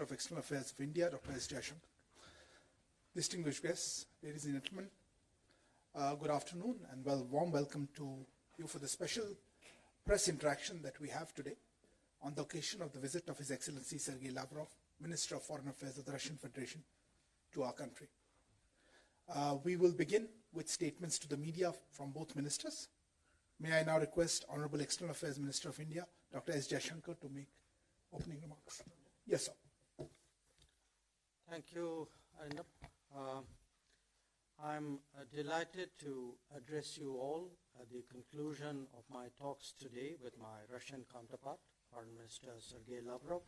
Minister of External Affairs of India, Dr. S. Jaishankar. Distinguished guests, ladies and gentlemen, good afternoon and warm welcome to you for the special press interaction that we have today on the occasion of the visit of His Excellency Sergei Lavrov, Minister of Foreign Affairs of the Russian Federation, to our country. We will begin with statements to the media from both ministers. May I now request Honorable External Affairs Minister of India, Dr. S. Jaishankar, to make opening remarks. Yes, sir. Thank you, Arindam. I'm delighted to address you all at the conclusion of my talks today with my Russian counterpart, Foreign Minister Sergei Lavrov.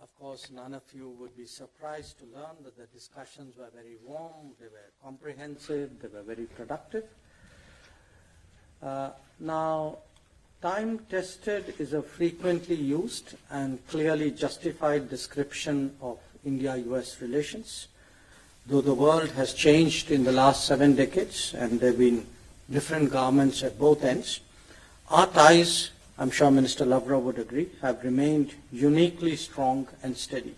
Of course, none of you would be surprised to learn that the discussions were very warm, they were comprehensive, they were very productive. Now, time-tested is a frequently used and clearly justified description of India-US relations. Though the world has changed in the last 7 decades and there have been different governments at both ends, our ties, I'm sure Minister Lavrov would agree, have remained uniquely strong and steady.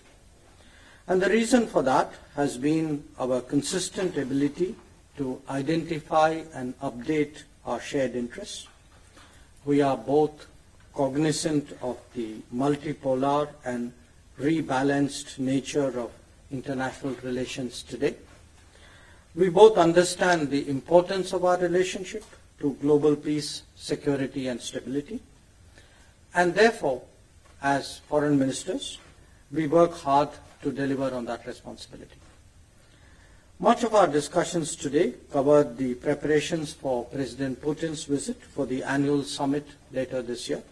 And the reason for that has been our consistent ability to identify and update our shared interests. We are both cognizant of the multipolar and rebalanced nature of international relations today. We both understand the importance of our relationship to global peace, security, and stability. And therefore, as foreign ministers, we work hard to deliver on that responsibility. Much of our discussions today covered the preparations for President Putin's visit for the annual summit later this year.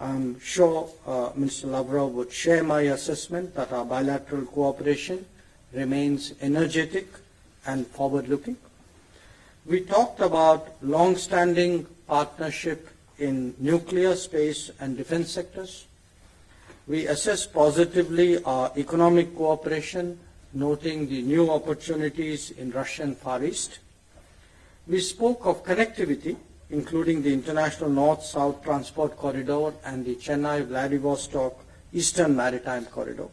I'm sure Minister Lavrov would share my assessment that our bilateral cooperation remains energetic and forward-looking. We talked about long-standing partnership in nuclear, space, and defense sectors. We assessed positively our economic cooperation, noting the new opportunities in Russian Far East. We spoke of connectivity, including the International North-South Transport Corridor and the Chennai-Vladivostok Eastern Maritime Corridor.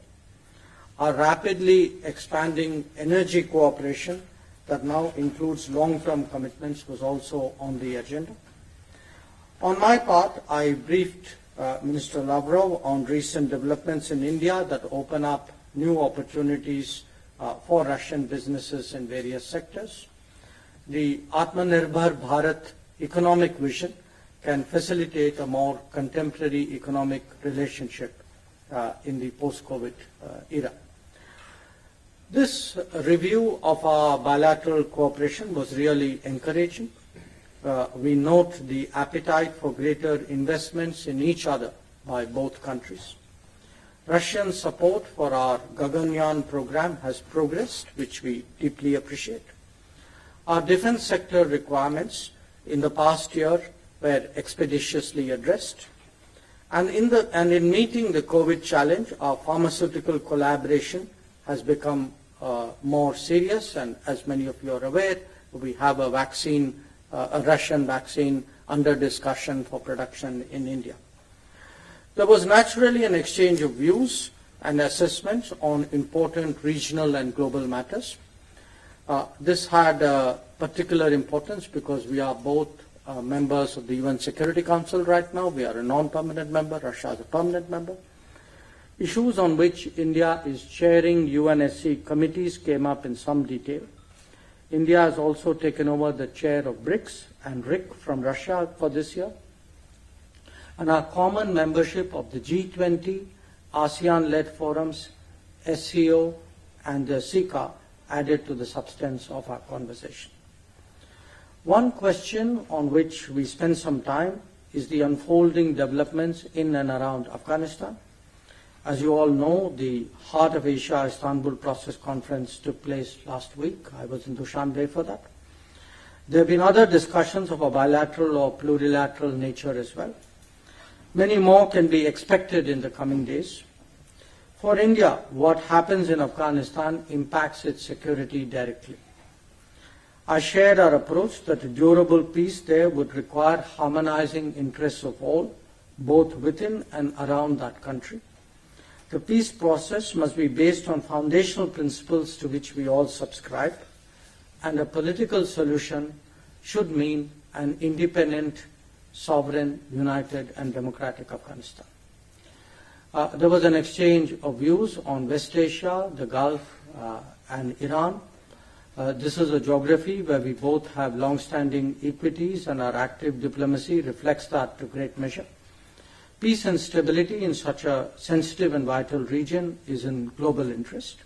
Our rapidly expanding energy cooperation that now includes long-term commitments was also on the agenda. On my part, I briefed Minister Lavrov on recent developments in India that open up new opportunities for Russian businesses in various sectors. The Atmanirbhar Bharat economic vision can facilitate a more contemporary economic relationship in the post-COVID era. This review of our bilateral cooperation was really encouraging. We note the appetite for greater investments in each other by both countries. Russian support for our Gaganyaan program has progressed, which we deeply appreciate. Our defense sector requirements in the past year were expeditiously addressed. And in meeting the COVID challenge, our pharmaceutical collaboration has become more serious. And as many of you are aware, we have a vaccine, a Russian vaccine under discussion for production in India. There was naturally an exchange of views and assessments on important regional and global matters. This had particular importance because we are both members of the UN Security Council right now. We are a non-permanent member. Russia is a permanent member. Issues on which India is chairing UNSC committees came up in some detail. India has also taken over the chair of BRICS and RIC from Russia for this year. And our common membership of the G20, ASEAN-led forums, SCO, and the SICA added to the substance of our conversation. One question on which we spend some time is the unfolding developments in and around Afghanistan. As you all know, the Heart of Asia Istanbul Process Conference took place last week. I was in Dushanbe for that. There have been other discussions of a bilateral or plurilateral nature as well. Many more can be expected in the coming days. For India, what happens in Afghanistan impacts its security directly. I shared our approach that a durable peace there would require harmonizing interests of all, both within and around that country. The peace process must be based on foundational principles to which we all subscribe, and a political solution should mean an independent, sovereign, united, and democratic Afghanistan. There was an exchange of views on West Asia, the Gulf, and Iran. This is a geography where we both have long-standing equities, and our active diplomacy reflects that to great measure. Peace and stability in such a sensitive and vital region is in global interest.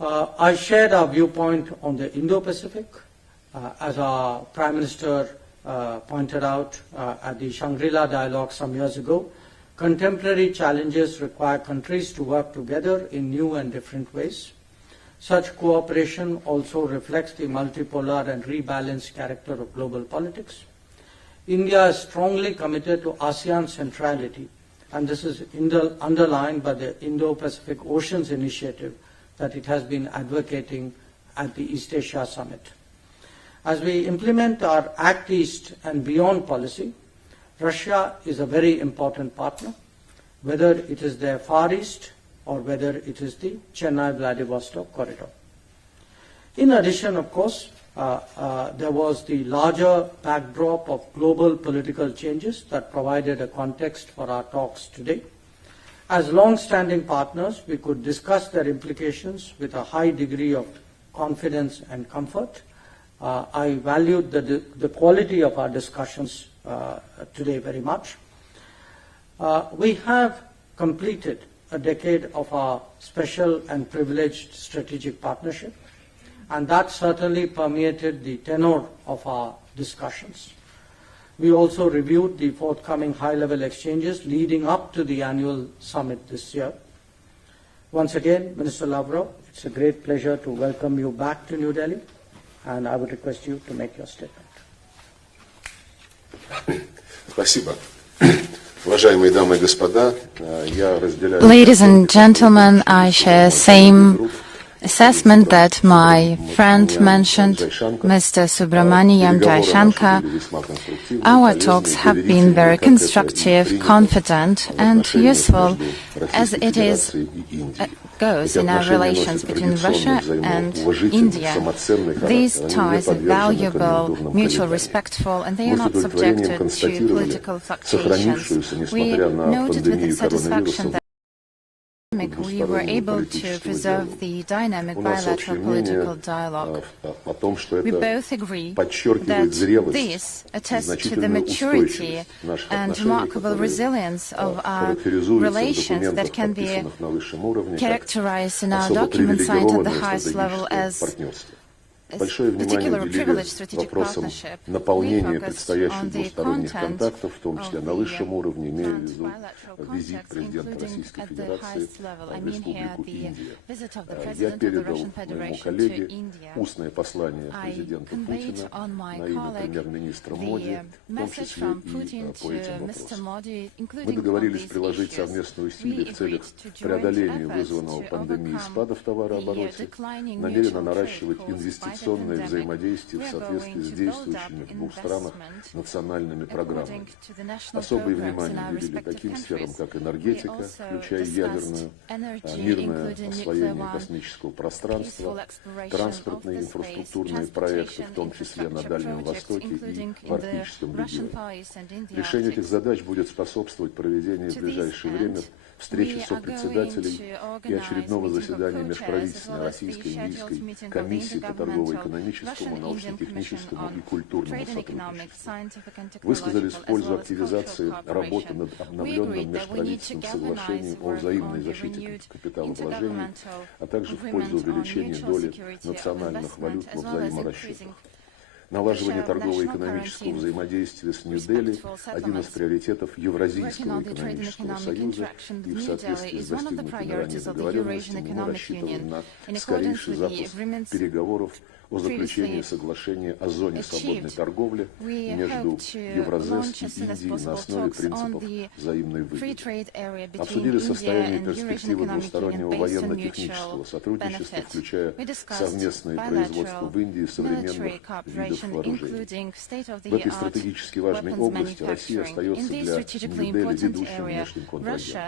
I shared our viewpoint on the Indo-Pacific. As our Prime Minister pointed out at the Shangri-La dialogue some years ago, contemporary challenges require countries to work together in new and different ways. Such cooperation also reflects the multipolar and rebalanced character of global politics. India is strongly committed to ASEAN centrality, and this is underlined by the Indo-Pacific Oceans Initiative that it has been advocating at the East Asia Summit. As we implement our Act East and Beyond policy, Russia is a very important partner, whether it is the Far East or whether it is the Chennai-Vladivostok corridor. In addition, of course, there was the larger backdrop of global political changes that provided a context for our talks today. As long-standing partners, we could discuss their implications with a high degree of confidence and comfort. I valued the quality of our discussions today very much. We have completed a decade of our special and privileged strategic partnership, and that certainly permeated the tenor of our discussions. We also reviewed the forthcoming high-level exchanges leading up to the annual summit this year. Once again, Minister Lavrov, it's a great pleasure to welcome you back to New Delhi, and I would request you to make your statement. Спасибо. Уважаемые дамы и господа, я разделяю... Ladies and gentlemen, I share same assessment that my friend mentioned, Mr. Subramaniam Jaishankar. Our talks have been very constructive, confident, and useful, as it goes in our relations between Russia and India. These ties are valuable, mutual, respectful, and they are not subjected to political fluctuations. We noted with satisfaction that we were able to preserve the dynamic bilateral political dialogue. We both agree that this attests to the maturity and remarkable resilience of our relations that can be characterized in our documents signed at the highest level as particular privileged strategic partnership. Наполнение предстоящих двусторонних контактов, в том числе на высшем уровне, имея в виду визит президента Российской Федерации в Республику Индия. Я передал моему коллеге устное послание президента Путина на имя премьер-министра Моди, в том числе и по этим вопросам. Мы договорились приложить совместные усилия в целях преодоления вызванного пандемией спада в товарообороте, намеренно наращивать инвестиционные взаимодействие в соответствии с действующими в двух странах национальными программами. Особое внимание уделили таким сферам, как энергетика, включая ядерную, мирное освоение космического пространства, транспортные инфраструктурные проекты, в том числе на Дальнем Востоке и в Арктическом регионе. Решение этих задач будет способствовать проведению в ближайшее время встречи сопредседателей и очередного заседания межправительственной российско-индийской комиссии по торгово-экономическому, научно-техническому и культурному сотрудничеству. Высказались в пользу активизации работы над обновленным межправительственным соглашением о взаимной защите капиталовложений, а также в пользу увеличения доли национальных валют во взаиморасчетах. Налаживание торгово-экономического взаимодействия с Нью-Дели – один из приоритетов Евразийского экономического союза, и в соответствии с достигнутыми ранее договоренностями мы рассчитываем на скорейший запуск переговоров о заключении соглашения о зоне свободной торговли между Евразес и Индией на основе принципов взаимной выгоды. Обсудили состояние и перспективы двустороннего военно-технического сотрудничества, включая совместное производство в Индии современных видов вооружений. В этой стратегически важной области Россия остается для Нью-Дели ведущим внешним контрагентом.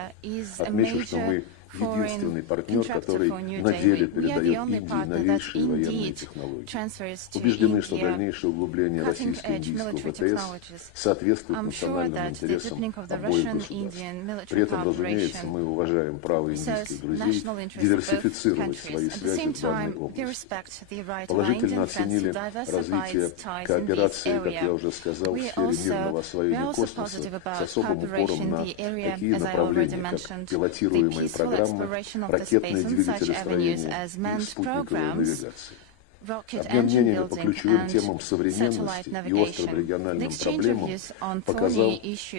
Отмечу, что мы единственный партнер, который на деле передает Индии новейшие военные технологии. Убеждены, что дальнейшее углубление российско-индийского ВТС соответствует национальным интересам обоих государств. При этом, разумеется, мы уважаем право индийских друзей диверсифицировать свои связи в данной области. Положительно оценили развитие кооперации, как я уже сказал, в сфере мирного освоения космоса с особым упором на такие направления, как пилотируемые программы, ракетные двигатели строения и спутниковая навигация. Обмен мнениями по ключевым темам современности и острым региональным проблемам показал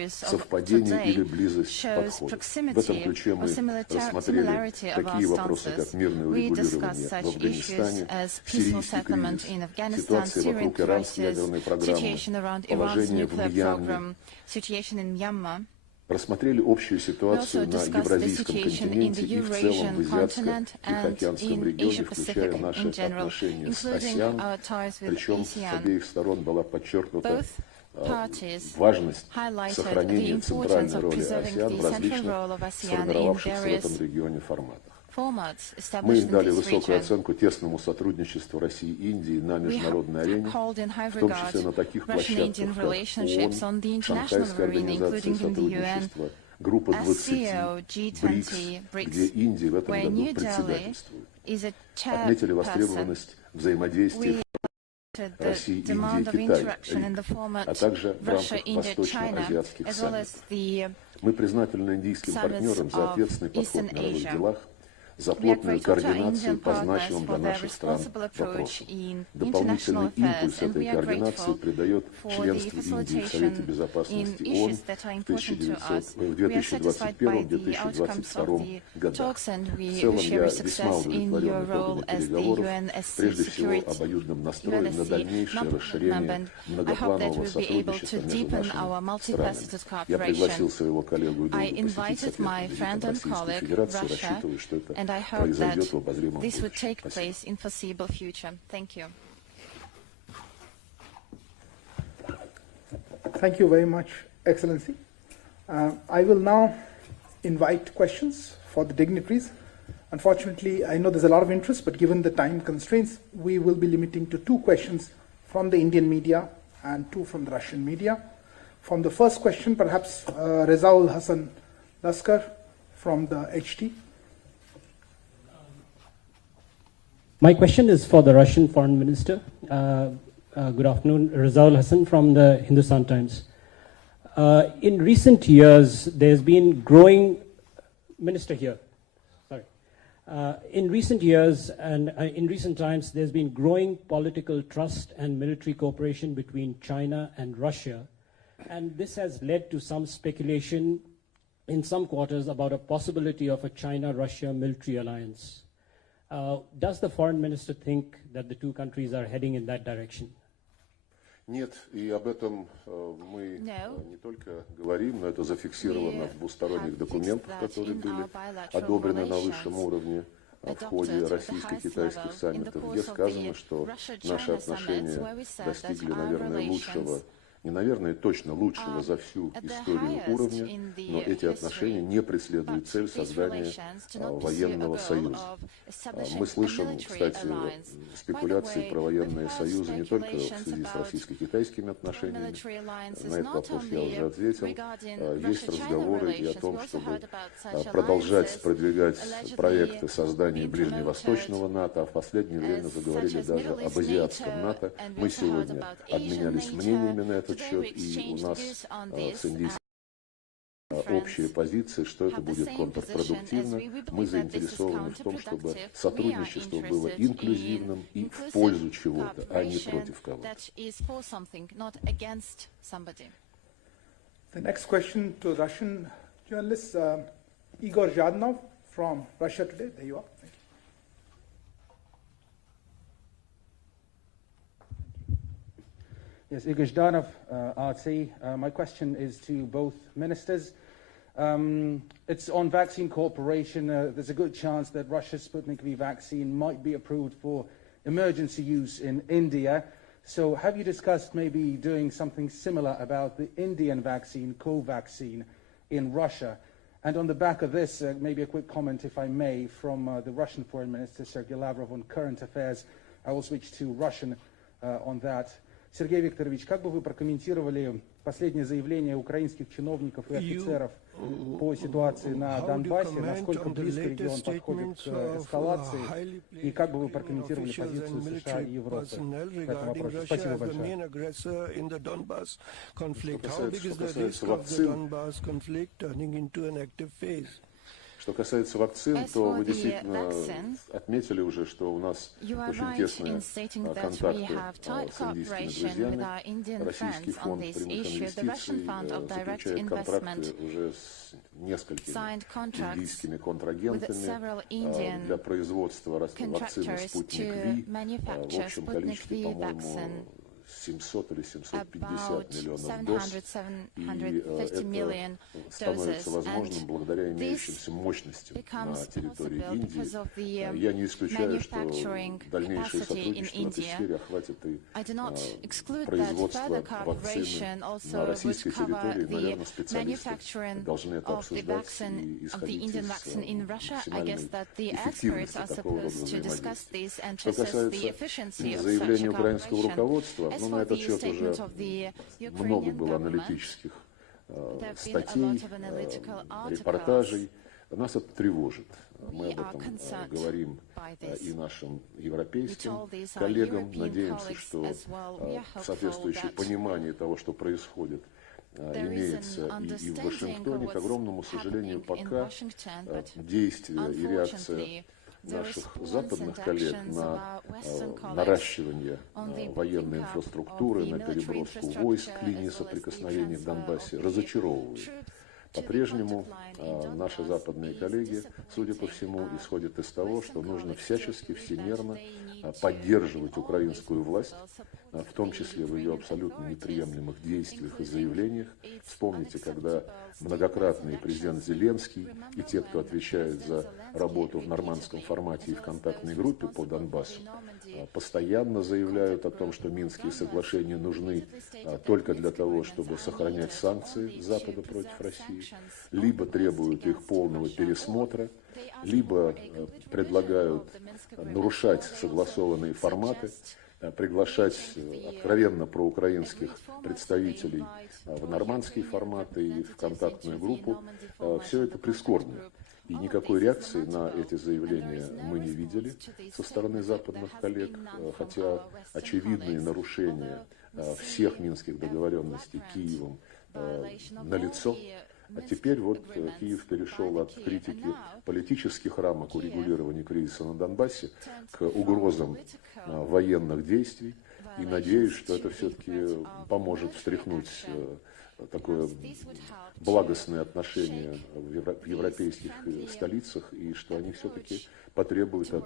совпадение или близость подходов. В этом ключе мы рассмотрели такие вопросы, как мирное урегулирование в Афганистане, сирийский кризис, ситуация вокруг иранской ядерной программы, положение в Мьянме. Рассмотрели общую ситуацию на Евразийском континенте и в целом в Азиатско-Тихоокеанском регионе, включая наши отношения с АСЕАН, причем с обеих сторон была подчеркнута важность сохранения центральной роли АСЕАН в различных сформировавшихся в этом регионе форматах. Мы дали высокую оценку тесному сотрудничеству России и Индии на международной арене, в том числе на таких площадках, как ООН, Шанхайская организация сотрудничества, Группа 20, БРИКС, где Индия в этом году председательствует. Отметили востребованность взаимодействия России, Индии, Китая, а также в рамках восточно-азиатских саммитов. Мы признательны индийским партнерам за ответственный подход в мировых делах, за плотную координацию по значимым для наших стран вопросам. Дополнительный импульс этой координации придает членство Индии в Совете Безопасности ООН в 2021-2022 годах. В целом я весьма удовлетворен итогами переговоров, прежде всего обоюдным настроем на дальнейшее расширение многопланового сотрудничества между нашими странами. Я пригласил своего коллегу и друга посетить Совет Российской Федерации, рассчитываю, что это And I hope that this would take place in foreseeable future. Thank you. Thank you very much, Excellency. I will now invite questions for the dignitaries. Unfortunately, I know there's a lot of interest, but given the time constraints, we will be limiting to 2 questions from the Indian media and 2 from the Russian media. From the first question, perhaps Rezaul Hassan Laskar from the HT. My question is for the Russian Foreign Minister. Good afternoon, Rezaul Hassan from the Hindustan Times. In recent years, there's been growing, Minister here, sorry. In recent years and in recent times, there's been growing political trust and military cooperation between China and Russia. And this has led to some speculation in some quarters about a possibility of a China-Russia military alliance. Does the foreign minister think that the 2 countries are heading in that direction? Нет, и об этом мы не только говорим, но это зафиксировано в двусторонних документах, которые были одобрены на высшем уровне в ходе российско-китайских саммитов, где сказано, что наши отношения достигли, наверное, лучшего, не наверное, точно лучшего за всю историю уровня, но эти отношения не преследуют цель создания военного союза. Мы слышим, кстати, спекуляции про военные союзы не только в связи с российско-китайскими отношениями. На этот вопрос я уже ответил. Есть разговоры и о том, чтобы продолжать продвигать проекты создания ближневосточного НАТО, а в последнее время заговорили даже об азиатском НАТО. Мы сегодня обменялись мнениями на этот счет, и у нас с индийским общая позиция, что это будет контрпродуктивно. Мы заинтересованы в том, чтобы сотрудничество было инклюзивным и в пользу чего-то, а не против кого-то. The next question to Russian journalist, Igor Zhadnov from Russia Today. There you are. Thank you. Yes, Igor Zhdanov, RT. My question is to both ministers. It's on vaccine cooperation. There's a good chance that Russia's Sputnik V vaccine might be approved for emergency use in India. So have you discussed maybe doing something similar about the Indian vaccine, Covaxin, in Russia? And on the back of this, maybe a quick comment, if I may, from the Russian Foreign Minister, Sergei Lavrov, on current affairs. I will switch to Russian on that. Сергей Викторович, как бы вы прокомментировали последнее заявление украинских чиновников и офицеров по ситуации на Донбассе, насколько близко регион подходит к эскалации, и как бы вы прокомментировали позицию США и Европы в этом вопросе? Спасибо большое. Что касается вакцин, то вы действительно отметили уже, что у нас очень тесные контакты с индийскими друзьями. Российский фонд прямых инвестиций заключает контракты уже с несколькими индийскими контрагентами для производства вакцины «Спутник Ви» в общем количестве, по-моему, 700 или 750 миллионов доз, и это становится возможным благодаря имеющимся мощностям на территории Индии. Я не исключаю, что дальнейшее сотрудничество в этой сфере охватит и производство вакцины на российской территории. Наверное, специалисты должны это обсуждать и исходить из максимальной эффективности такого рода взаимодействия. Что касается заявления украинского руководства, но на этот счет уже много было аналитических статей, репортажей. Нас это тревожит. Мы об этом говорим и нашим европейским коллегам. Надеемся, что соответствующее понимание того, что происходит, имеется и в Вашингтоне. К огромному сожалению, пока действия и реакция наших западных коллег на наращивание военной инфраструктуры, на переброску войск к линии соприкосновения в Донбассе разочаровывают. По-прежнему наши западные коллеги, судя по всему, исходят из того, что нужно всячески, всемерно поддерживать украинскую власть, в том числе в ее абсолютно неприемлемых действиях и заявлениях. Вспомните, когда многократный президент Зеленский и те, кто отвечает за работу в нормандском формате и в контактной группе по Донбассу, постоянно заявляют о том, что Минские соглашения нужны только для того, чтобы сохранять санкции Запада против России, либо требуют их полного пересмотра, либо предлагают нарушать согласованные форматы, приглашать откровенно проукраинских представителей в нормандский формат и в контактную группу. Все это прискорбно. И никакой реакции на эти заявления мы не видели со стороны западных коллег, хотя очевидные нарушения всех минских договоренностей Киевом налицо. А теперь вот Киев перешел от критики политических рамок урегулирования кризиса на Донбассе к угрозам военных действий. И надеюсь, что это все-таки поможет встряхнуть такое благостное отношение в европейских столицах, и что они все-таки потребуют от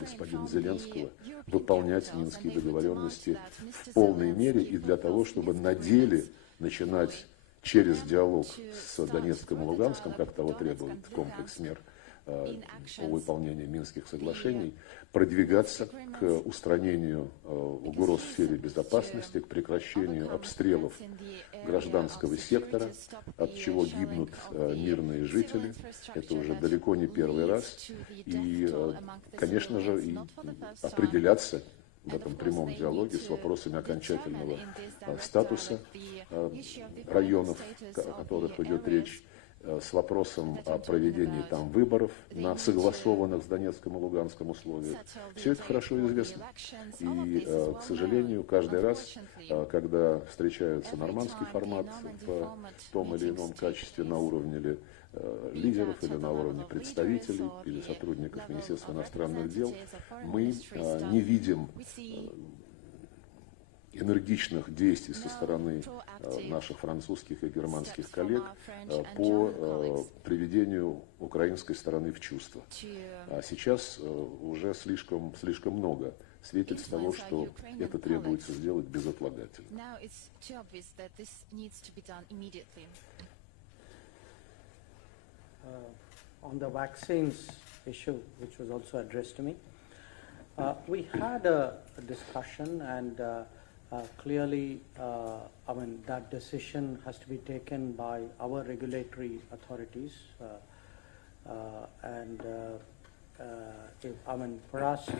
господина Зеленского выполнять минские договоренности в полной мере и для того, чтобы на деле начинать через диалог с Донецком и Луганском, как того требует комплекс мер по выполнению Минских соглашений, продвигаться к устранению угроз в сфере безопасности, к прекращению обстрелов гражданского сектора, от чего гибнут мирные жители. Это уже далеко не первый раз. И, конечно же, и определяться в этом прямом диалоге с вопросами окончательного статуса районов, о которых идет речь, с вопросом о проведении там выборов на согласованных с Донецком и Луганском условиях. Все это хорошо известно. И, к сожалению, каждый раз, когда встречается нормандский формат в том или ином качестве на уровне ли лидеров или на уровне представителей или сотрудников Министерства иностранных дел, мы не видим энергичных действий со стороны наших французских и германских коллег по приведению украинской стороны в чувство. А сейчас уже слишком много свидетельств того, что это требуется сделать безотлагательно. On the vaccines issue, which was also addressed to me, we had a discussion, and clearly, I mean, that decision has to be taken by our regulatory authorities, I mean, for us,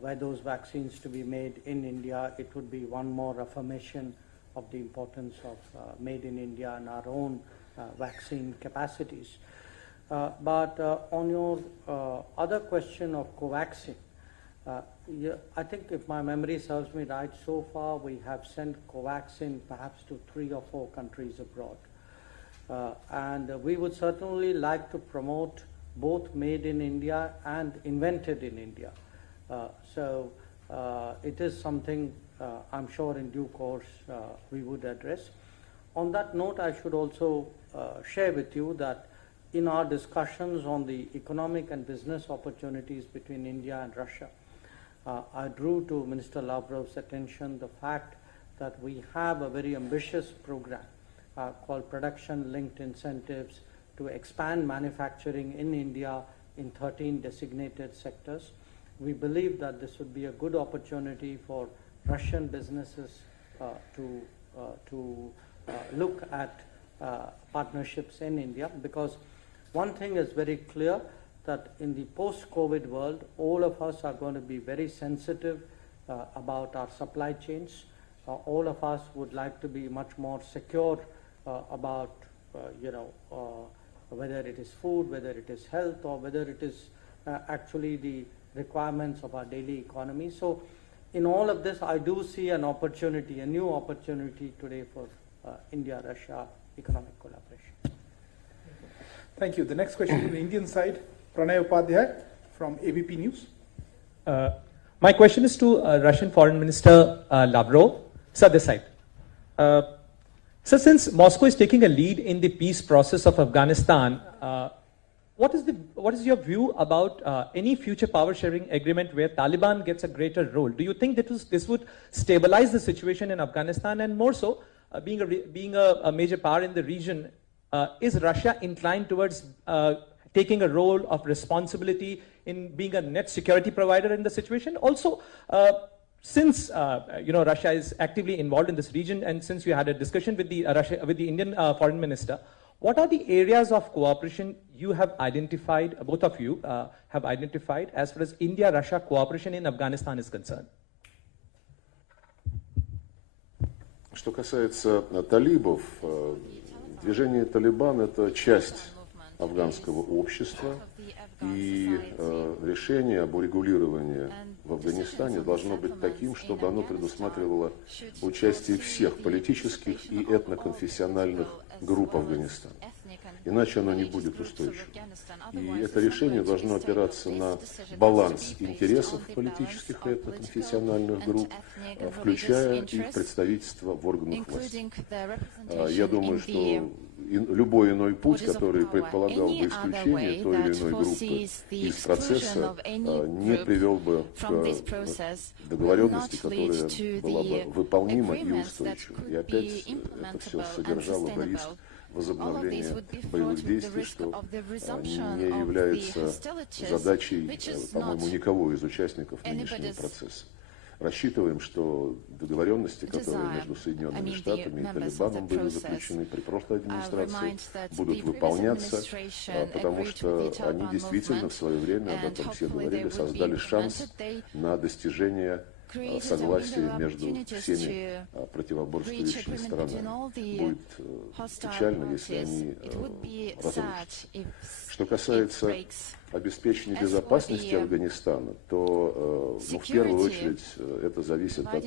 were those vaccines to be made in India, it would be one more affirmation of the importance of made in India and our own vaccine capacities. But on your other question of Covaxin, I think if my memory serves me right, so far we have sent Covaxin perhaps to 3 or 4 countries abroad. And we would certainly like to promote both made in India and invented in India. So it is something I'm sure in due course we would address. On that note, I should also share with you that in our discussions on the economic and business opportunities between India and Russia, I drew to Minister Lavrov's attention the fact that we have a very ambitious program called Production-Linked Incentives to expand manufacturing in India in 13 designated sectors. We believe that this would be a good opportunity for Russian businesses to look at partnerships in India, because one thing is very clear, that in the post-COVID world, all of us are going to be very sensitive about our supply chains. All of us would like to be much more secure about, whether it is food, whether it is health, or whether it is actually the requirements of our daily economy. So in all of this, I do see an opportunity, a new opportunity today for India-Russia economic collaboration. Thank you. The next question from the Indian side, Pranay Upadhyay from ABP News. My question is to Russian Foreign Minister Lavrov. Sir, this side. So since Moscow is taking a lead in the peace process of Afghanistan, what is your view about any future power sharing agreement where Taliban gets a greater role? Do you think that this would stabilize the situation in Afghanistan, and more so, being a major power in the region, is Russia inclined towards taking a role of responsibility in being a net security provider in the situation? Also, since Russia is actively involved in this region, and since you had a discussion with the Indian Foreign Minister, what are the areas of cooperation you have identified, both of you have identified, as far as India-Russia cooperation in Afghanistan is concerned? Что касается талибов, движение «Талибан» — это часть афганского общества, и решение об урегулировании в Афганистане должно быть таким, чтобы оно предусматривало участие всех политических и этноконфессиональных групп Афганистана. Иначе оно не будет устойчивым. И это решение должно опираться на баланс интересов политических и этноконфессиональных групп, включая их представительство в органах власти. Я думаю, что любой иной путь, который предполагал бы исключение той или иной группы из процесса, не привел бы к договоренности, которая была бы выполнима и устойчива. И опять это все содержало бы риск возобновления боевых действий, что не является задачей, по-моему, никого из участников нынешнего процесса. Рассчитываем, что договоренности, которые между Соединенными Штатами и Талибаном были заключены при прошлой администрации, будут выполняться, потому что они действительно в свое время, об этом все говорили, создали шанс на достижение согласия между всеми противоборствующими сторонами. Будет печально, если они разрушатся. Что касается обеспечения безопасности Афганистана, то в первую очередь это зависит от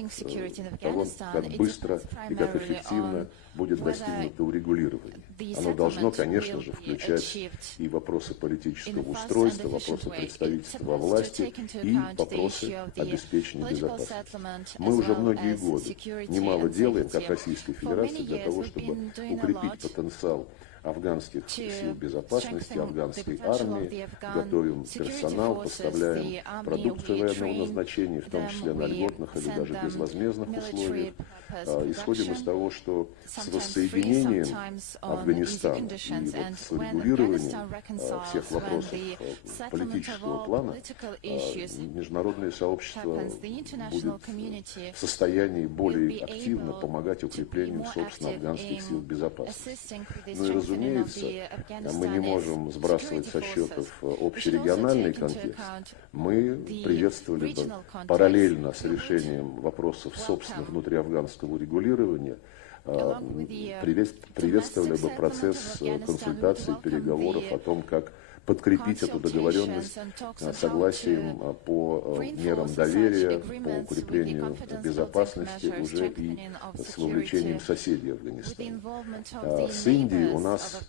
того, как быстро и как эффективно будет достигнуто урегулирование. Оно должно, конечно же, включать и вопросы политического устройства, вопросы представительства во власти и вопросы обеспечения безопасности. Мы уже многие годы немало делаем, как Российская Федерация, для того, чтобы укрепить потенциал афганских сил безопасности, афганской армии, готовим персонал, поставляем продукцию военного назначения, в том числе на льготных или даже безвозмездных условиях. Исходим из того, что с воссоединением Афганистана и вот с урегулированием всех вопросов политического плана международное сообщество будет в состоянии более активно помогать укреплению, собственно, афганских сил безопасности. Ну и, разумеется, мы не можем сбрасывать со счетов общерегиональный контекст. Мы приветствовали бы параллельно с решением вопросов, собственно, внутриафганского урегулирования, приветствовали бы процесс консультаций, переговоров о том, как подкрепить эту договоренность согласием по мерам доверия, по укреплению безопасности уже и с вовлечением соседей Афганистана. С Индией у нас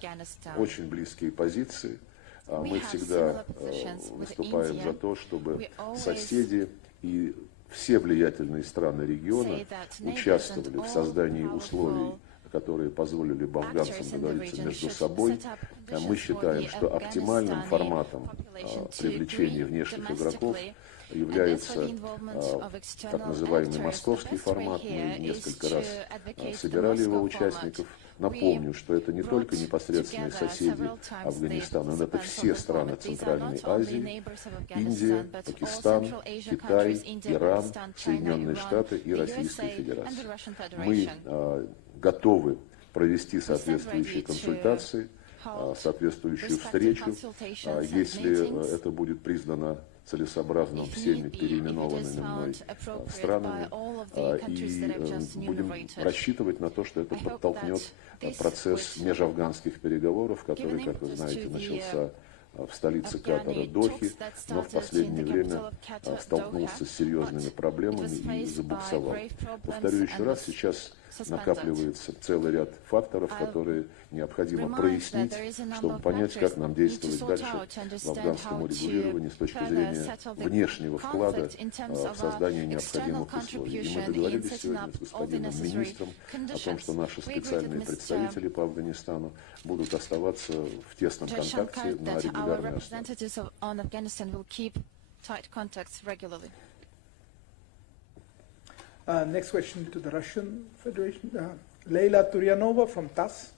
очень близкие позиции. Мы всегда выступаем за то, чтобы соседи и все влиятельные страны региона участвовали в создании условий, которые позволили бы афганцам договориться между собой. Мы считаем, что оптимальным форматом привлечения внешних игроков является так называемый московский формат. Мы несколько раз собирали его участников. Напомню, что это не только непосредственные соседи Афганистана, но это все страны Центральной Азии, Индия, Пакистан, Китай, Иран, Соединенные Штаты и Российская Федерация. Мы готовы провести соответствующие консультации, соответствующую встречу, если это будет признано целесообразным всеми переименованными мной странами, и будем рассчитывать на то, что это подтолкнет процесс межафганских переговоров, который, как вы знаете, начался в столице Катара Дохи, но в последнее время столкнулся с серьезными проблемами и забуксовал. Повторю еще раз, сейчас накапливается целый ряд факторов, которые необходимо прояснить, чтобы понять, как нам действовать дальше в афганском урегулировании с точки зрения внешнего вклада в создание необходимых условий. И мы договорились сегодня с господином министром о том, что наши специальные представители по Афганистану будут оставаться в тесном контакте на регулярной основе. Next question to the Russian Federation. Leila Turyanova from TASS.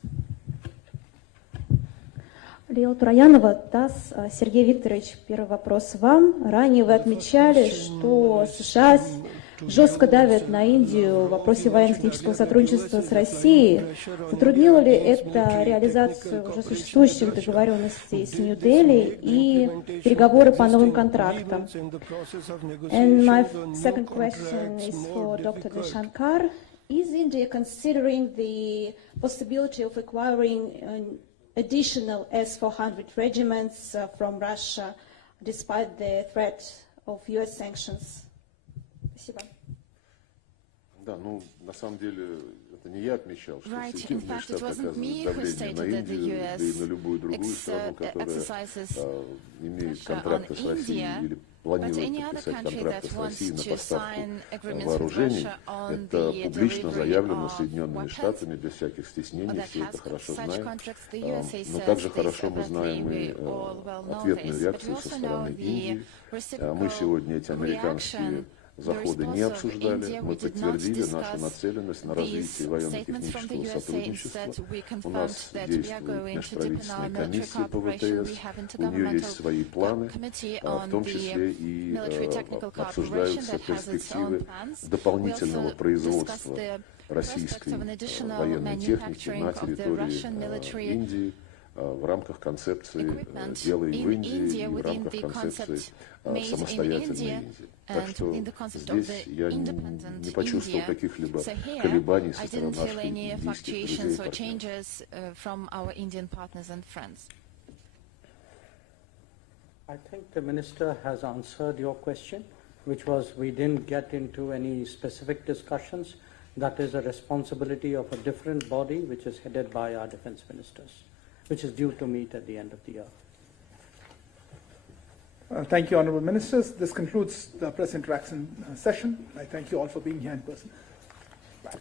Лейла Турянова, ТАСС. Сергей Викторович, первый вопрос вам. Ранее вы отмечали, что США жестко давят на Индию в вопросе военно-технического сотрудничества с Россией. Затруднило ли это реализацию уже существующих договоренностей с Нью-Дели и переговоры по новым контрактам? And my second question is for Dr. Shankar. Is India considering the possibility of acquiring additional S-400 regiments from Russia despite the threat of US sanctions? Спасибо. Да, ну, на самом деле, это не я отмечал, что Соединенные Штаты оказывают давление на Индию, да и на любую другую страну, которая имеет контракты с Россией или планирует подписать контракты с Россией на поставку вооружений. Это публично заявлено Соединенными Штатами, без всяких стеснений, все это хорошо знаем. Но также хорошо мы знаем и ответную реакцию со стороны Индии. Мы сегодня эти американские заходы не обсуждали, мы подтвердили нашу нацеленность на развитие военно-технического сотрудничества. У нас действует межправительственная комиссия по ВТС, у нее есть свои планы, в том числе и обсуждаются перспективы дополнительного производства российской военной техники на территории Индии в рамках концепции «Делай в Индии» и в рамках концепции «Самостоятельной Индии». Так что здесь я не почувствовал каких-либо колебаний со стороны наших индийских друзей и партнеров. I think the Minister has answered your question, which was we didn't get into any specific discussions. That is a responsibility of a different body, which is headed by our defense ministers, which is due to meet at the end of the year. Thank you, Honourable Ministers. This concludes the press interaction session. I thank you all for being here in person. Bye.